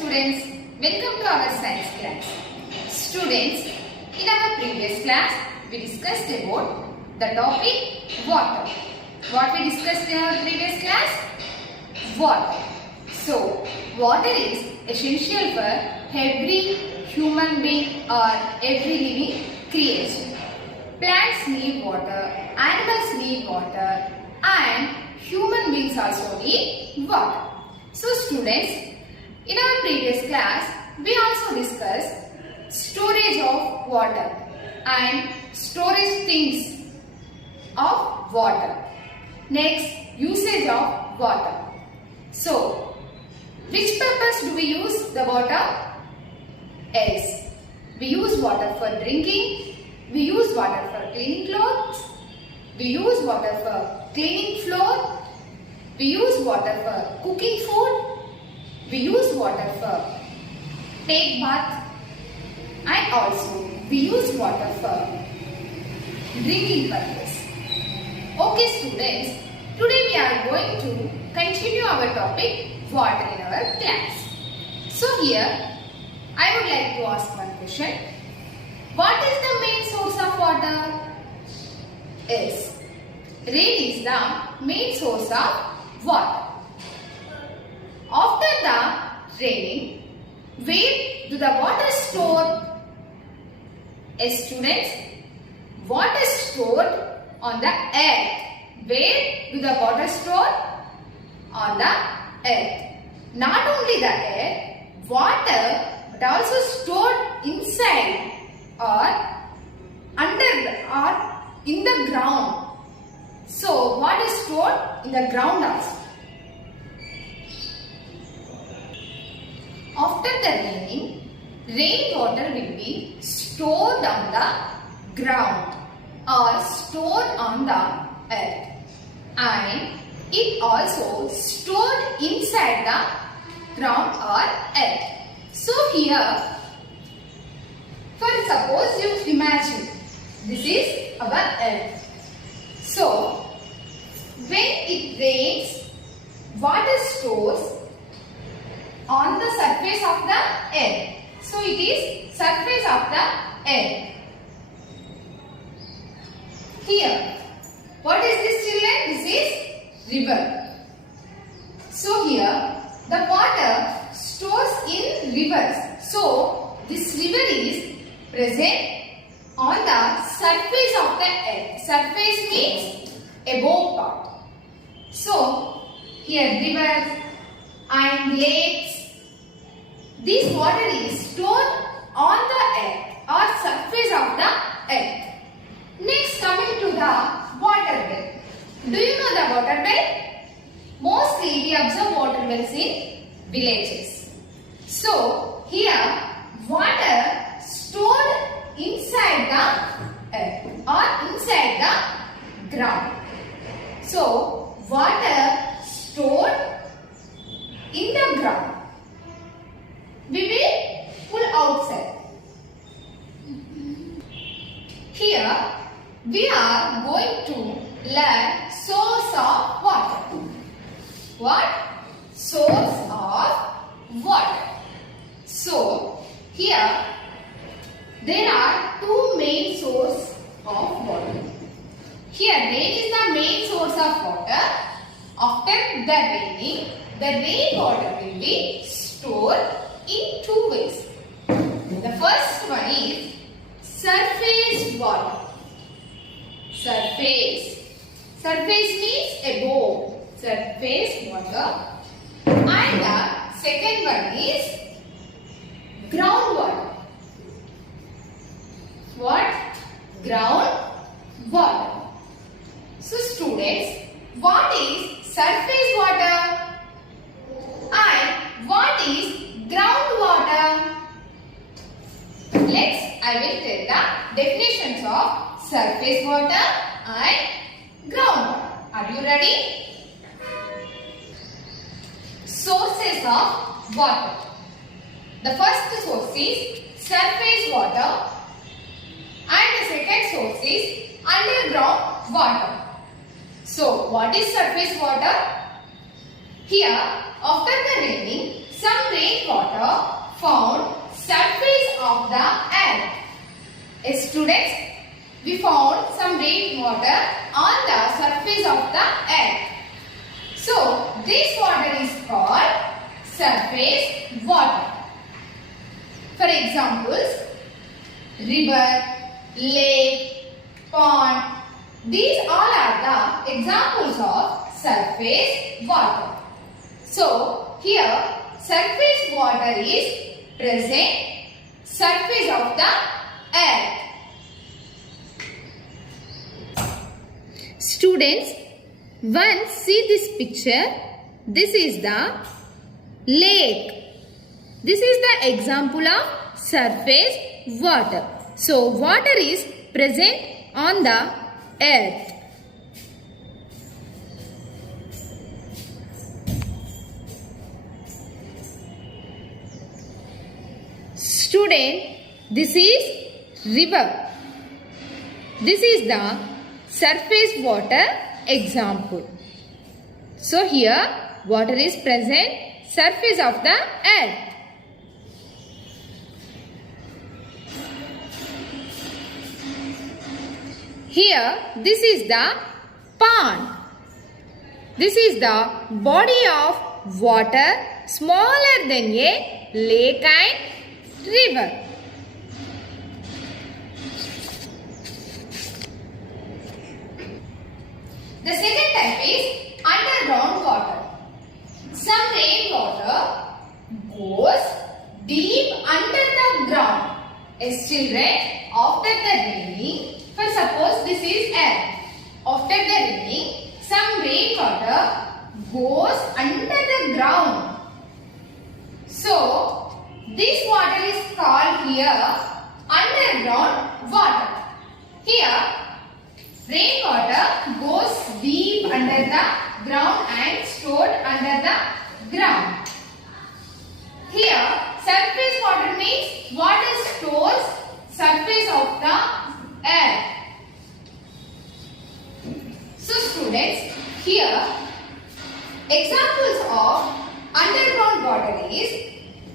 students, welcome to our science class. Students, in our previous class, we discussed about the topic water. What we discussed in our previous class? Water. So, water is essential for every human being or every living creature. Plants need water, animals need water, and human beings also need water. So students, in our previous class, we also discussed storage of water and storage things of water. Next, usage of water. So, which purpose do we use the water? Yes, we use water for drinking, we use water for cleaning clothes, we use water for cleaning floor, we use water for cooking food, we use water for take bath, and also we use water for drinking purpose. Okay students, today we are going to continue our topic water in our class. So here I would like to ask one question. What is the main source of water? Yes, rain is the main source of water. After the raining, where do the water store? Yes, students, water stored on the earth. Where do the water store? On the earth. Not only the earth, water but also stored inside or under or in the ground. So, what is stored in the ground also? After the raining, rainwater will be stored on the ground or stored on the earth, and it also stored inside the ground or earth. So here, for suppose you imagine this is our earth. So when it rains, water stores on the surface of the earth. So it is surface of the earth. Here, what is this children? This is river. So here, the water stores in rivers. So this river is present on the surface of the earth. Surface means above part. So here rivers and lakes, this water is stored on the earth or surface of the earth. Next, coming to the water well. Do you know the water well? Mostly we observe water wells in villages. So here water stored inside the earth or inside the ground. So water stored in the ground, we will pull outside. Here we are going to learn source of water. What? Source of water. So here there are two main sources of water. Here rain is the main source of water. After the raining, the rainwater will be stored in two ways. The first one is surface water. Surface. Surface means above. Surface water. And the second one is groundwater. What? Ground water. So students, what is surface water and what is groundwater? I will tell the definitions of surface water and groundwater. Are you ready? Sources of water. The first source is surface water and the second source is underground water. So, what is surface water? Here, after the raining, some rain rainwater found surface of the earth. Yes, students, we found some rainwater on the surface of the earth. So, this water is called surface water. For examples, river, lake, pond. These all are the examples of surface water. So, here surface water is present surface of the earth. Students, once see this picture. This is the lake. This is the example of surface water. So, water is present on the earth. Student, this is river. This is the surface water example. So, here water is present surface of the earth. Here, this is the pond. This is the body of water smaller than a lake and river. The second type is underground water. Some rainwater goes deep under the ground. As children, after the raining, for suppose this is air. After the raining, some rainwater goes under the ground. So, this water is called here underground water. Here, rainwater goes deep under the ground and stored under the ground. Here, surface water means water stores surface of the earth. So students, here examples of underground water is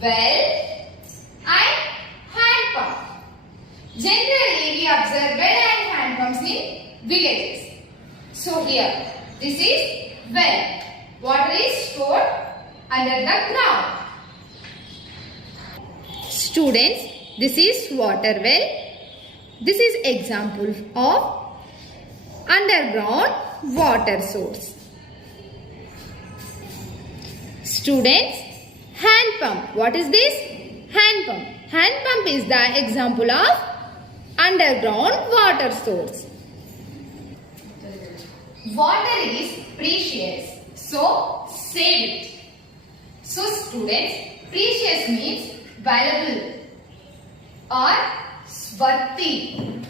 well and hand pump. Generally we observe well and hand pumps in villages. So here, this is well. Water is stored under the ground. Students, this is water well. This is example of underground water source. Students, hand pump. What is this? Hand pump. Hand pump is the example of underground water source. Water is precious, so save it. So students, precious means valuable or worthy.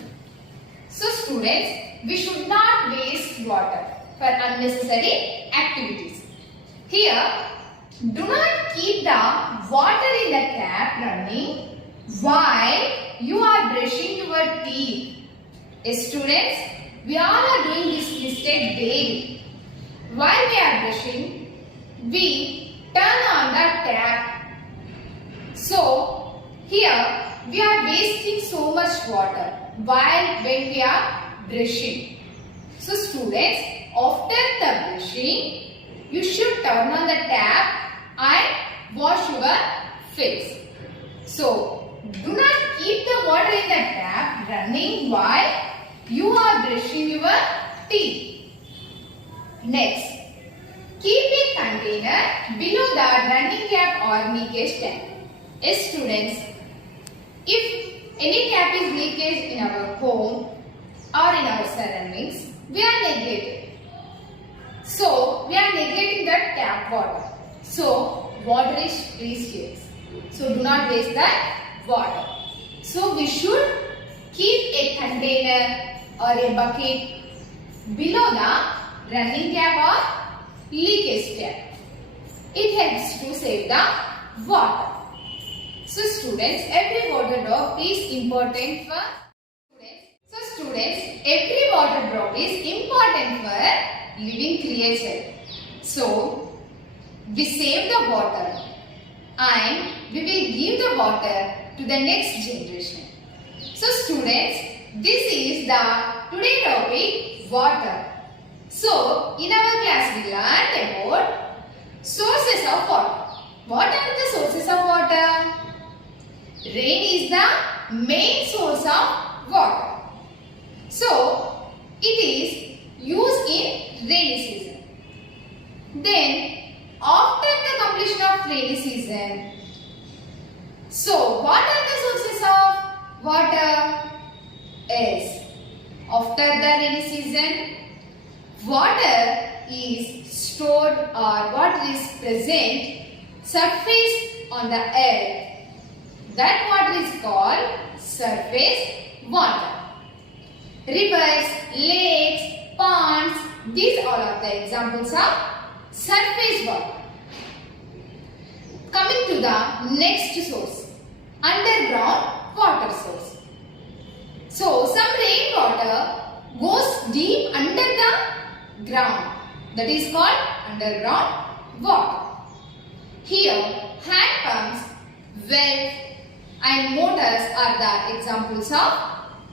So students, we should not waste water for unnecessary activities. Here, do not keep the water in the tap running while you are brushing your teeth. Yes, students, we all are doing this mistake daily. While we are brushing, we turn on the tap. So, here we are wasting so much water when we are brushing. So, students, after the brushing, you should turn on the tap and wash your face. So, do not keep the water in the tap running while you are brushing your teeth. Next, keep a container below the running tap or leakage tank. Yes, students, if any tap is leakage in our home or in our surroundings, we are neglected. So, we are neglecting the tap water. So, water is precious. So, do not waste that water. So, we should keep a container or a bucket below the running tap or leakage tap. It helps to save the water. So students, every water drop is important for students. So students, every water drop is important for living creature. So we save the water and we will give the water to the next generation. So students, this is the today topic, water. So in our class we learned about sources of water. What are the sources of water? Rain is the main source of water. So it is used in rainy season. Then after the completion of rainy season, so what are the sources of water? Is after the rainy season, water is stored or water is present surface on the earth. That water is called surface water. Rivers, lakes, ponds, these all are the examples of surface water. Coming to the next source, underground water source. So some rainwater goes deep under the ground. That is called underground water. Here hand pumps, wells and motors are the examples of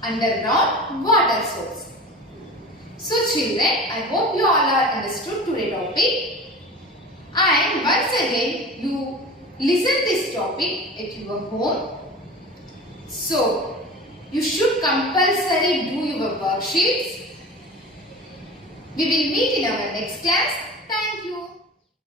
underground water source. So children, I hope you all are understood today's topic. And once again, you listen this topic at your home. So, you should compulsory do your worksheets. We will meet in our next class.